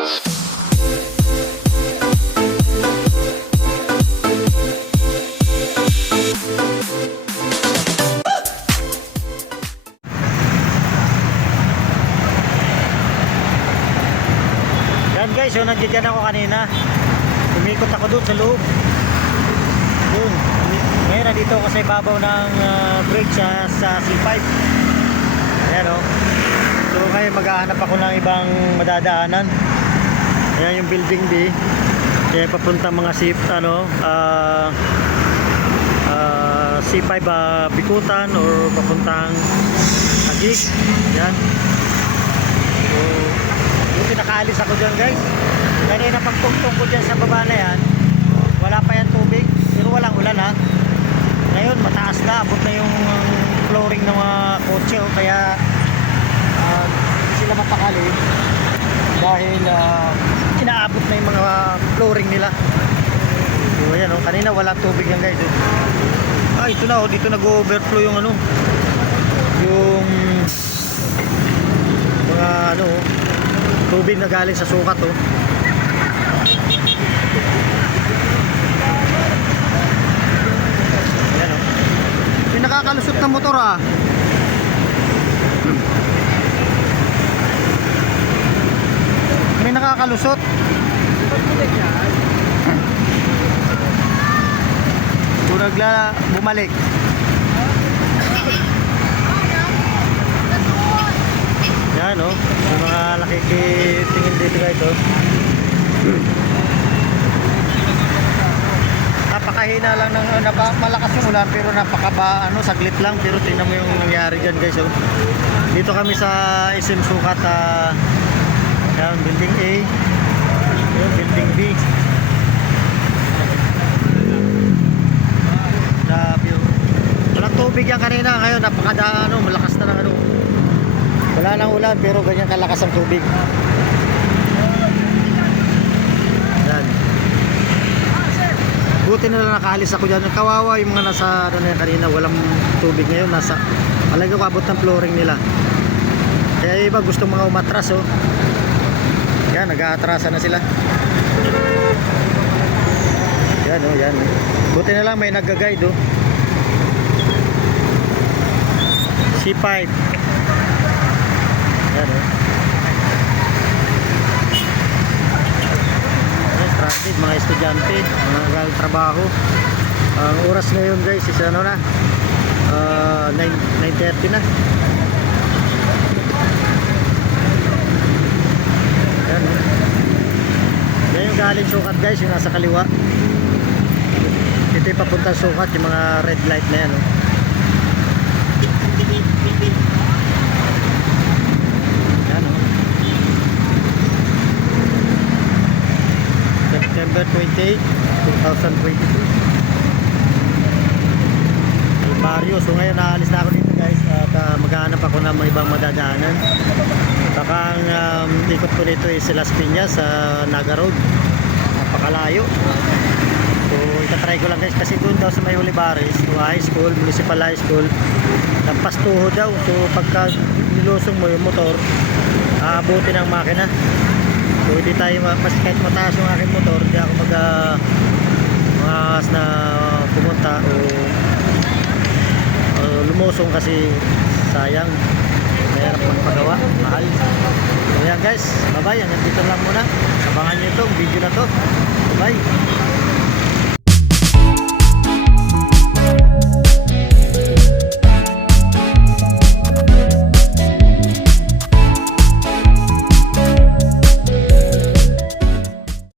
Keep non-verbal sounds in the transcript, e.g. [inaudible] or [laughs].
Yan guys, so nandiyan ako kanina. Umikot ako doon sa loob. Doon. Ngayon nandito ako sa ibabaw ng ah, bridge sa, sa C5. Ayan o. So ngayon maghahanap ako ng ibang madadaanan. Ayan yung building B. Kaya papunta mga C, ano, ah ah, C5 ah, Bikutan or papuntang Agis. Yan. So, Buti nakaalis ako dyan guys. Kanina pagtungtong ko dyan sa baba na yan, wala pa yan tubig, pero walang ulan ha. Ngayon mataas na, abot na yung flooring ng mga kotse oh, kaya ah, hindi sila mapakali dahil ah, inaabot na yung mga flooring nila. So ayan oh, kanina wala tubig yan guys. Oh. Ah, ito na oh, dito nag-overflow yung ano, yung mga ano tubig na galing sa sukat oh. Ayan oh. May nakakalusot na motor ah. May nakakalusot. Kung [laughs] nagla bumalik. Yan oh. Yung mga nakikitingin dito guys oh. Napakahina lang ng uh, napa, malakas yung ulan pero napakaba ano saglit lang pero tingnan mo yung nangyari diyan guys oh. Dito kami sa SM Sukat ah, yan, building A. Building B. Grabe oh. Walang tubig yan kanina ngayon napakada ano malakas na ng ano. Wala nang ulan pero ganyan kalakas ang tubig. Yan. Buti na lang nakaalis ako dyan. Kawawa yung mga nasa ano na yan kanina. Walang tubig ngayon. Nasa, alaga ko abot ng flooring nila. Kaya iba gusto mga umatras oh. Yan, nag-aatrasa na sila. Yan oh, yan. Buti na lang may nagga-guide oh. C5. Yan oh. Yes, traffic, mga estudyante, mga galing trabaho. Ang oras ngayon guys is ano na? Uh, 9, 9.30 na. Yan oh. Galing sukat guys, yung nasa kaliwa. Ito yung papuntang sukat, yung mga red light na yan oh. Yan oh. September 28, 2022. Mario, so ngayon naalis na ako dito guys at uh, maghahanap ako ng ibang madadaanan. Saka ang um, ikot ko dito is Las Piñas sa Naga Road. Napakalayo. So itatry ko lang guys kasi doon daw sa may Olivares, high school, municipal high school, lampas daw. So pagka nilusong mo yung motor, aabutin ang makina. So hindi tayo, ma- mas kahit mataas yung aking motor, hindi ako mag uh, maas na pumunta o, o lumusong kasi sayang. Magpagawa, mahal. So guys, bye bye, hanggang lang muna. Abangan nyo itong video na to. Bye.